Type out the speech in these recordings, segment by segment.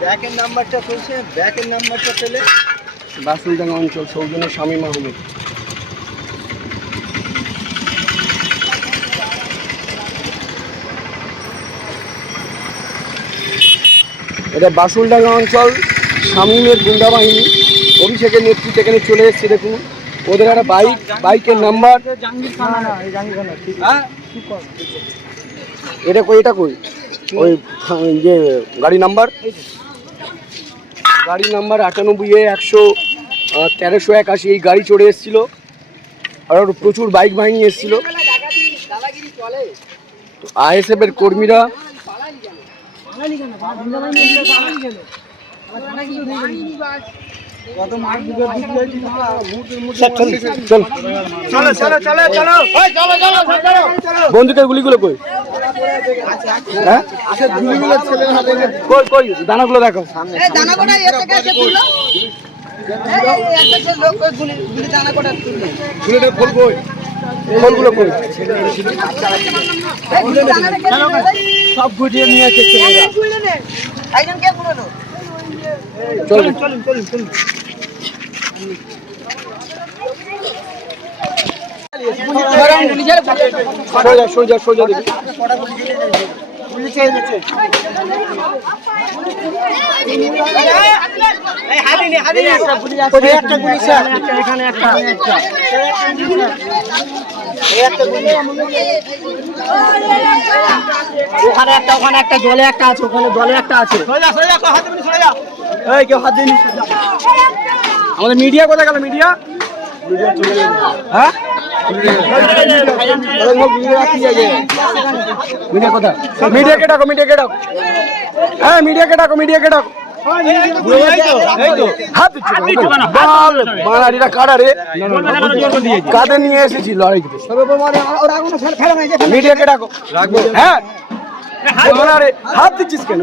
ব্যাকের নাম্বারটা চলছে, ব্যাকের নাম্বারটা পেলে বাসুলডাঙ্গা অঞ্চল সৌজন্য শামীম আহমেদ। এটা বাসুলডাঙ্গা অঞ্চল শামীমের গুন্ডা বাহিনী অভিষেকের নেতৃত্বে এখানে চলে এসছে। দেখুন ওদের একটা বাইকের নাম্বার, এটা কই, এটা কই ওই যে গাড়ি নাম্বার 98A100-1381 এই গাড়ি চড়ে এসেছিল। আর প্রচুর বাইক বাহিনী এসেছিল। আইএসএফ এর কর্মীরা বন্দুকের গুলিগুলো কই? হ্যাঁ কই দানাগুলো দেখো। ফলগুলো কই? সব গুটিয়ে নিয়ে আসছে। চলুন চলুন চলুন চলুন। সোজা সোজা দেখি। ওখানে একটা জলে একটা আছে, ওখানে জলে একটা আছে। কেউ হাত দিন। আমাদের মিডিয়া কোথায় গেল? মিডিয়া হ্যাঁ মিডিয়াকে ডাকো, মিডিয়াকে ডাকো। হ্যাঁ মিডিয়াকে ডাকো, মিডিয়াকে ডাকো। কাদের নিয়ে এসেছি লড়াই? মিডিয়াকে ডাকো। হ্যাঁ হাত দিচ্ছিস কেন?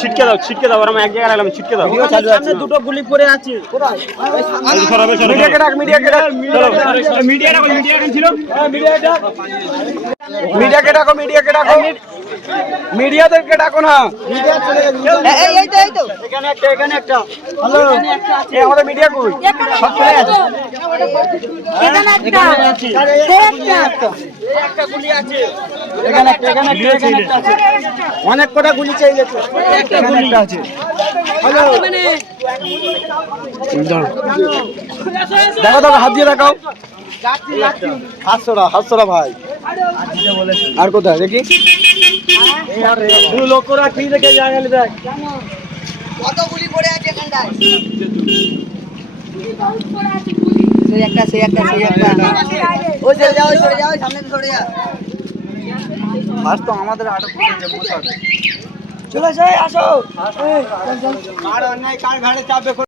ছিটকে দাও, ছিটকে দাও। আমরা এক জায়গায় রাখলাম, ছিটকে দাও। সামনে দুটো গুলি পড়ে আছে। মিডিয়াকে ডাক, মিডিয়াকে ডাক। মিডিয়া ডাকো, মিডিয়া কেন ছিল? মিডিয়াকে ডাকো, মিডিয়াকে ডাকো। মিডিয়াদেরকে ডাকো না। এখানে একটা হ্যালো, আমাদের মিডিয়া কই? সব চলে গেছে। একটা গুলি আছে। এখানে একটা আছে। অনেক কটা গুলি চাই গেছে। একটা গুলি আছে। হ্যালো, দেখো দেখো, হাত দিয়ে দেখাও। হাতছড়া ভাই। আর কোথায় দেখি? লোকরা ঠিক রেখে যায়। দেখ কত গুলি পড়ে আছে এখানটায়। সেই একটা ওই চলে যাও, সরে যাও, সামনে সরে যাও। ফার্স্ট তো আমাদের আটক করে বসাবে। চলে যাই, আসো। কার অন্যায় কার ঘাড়ে চাপবে।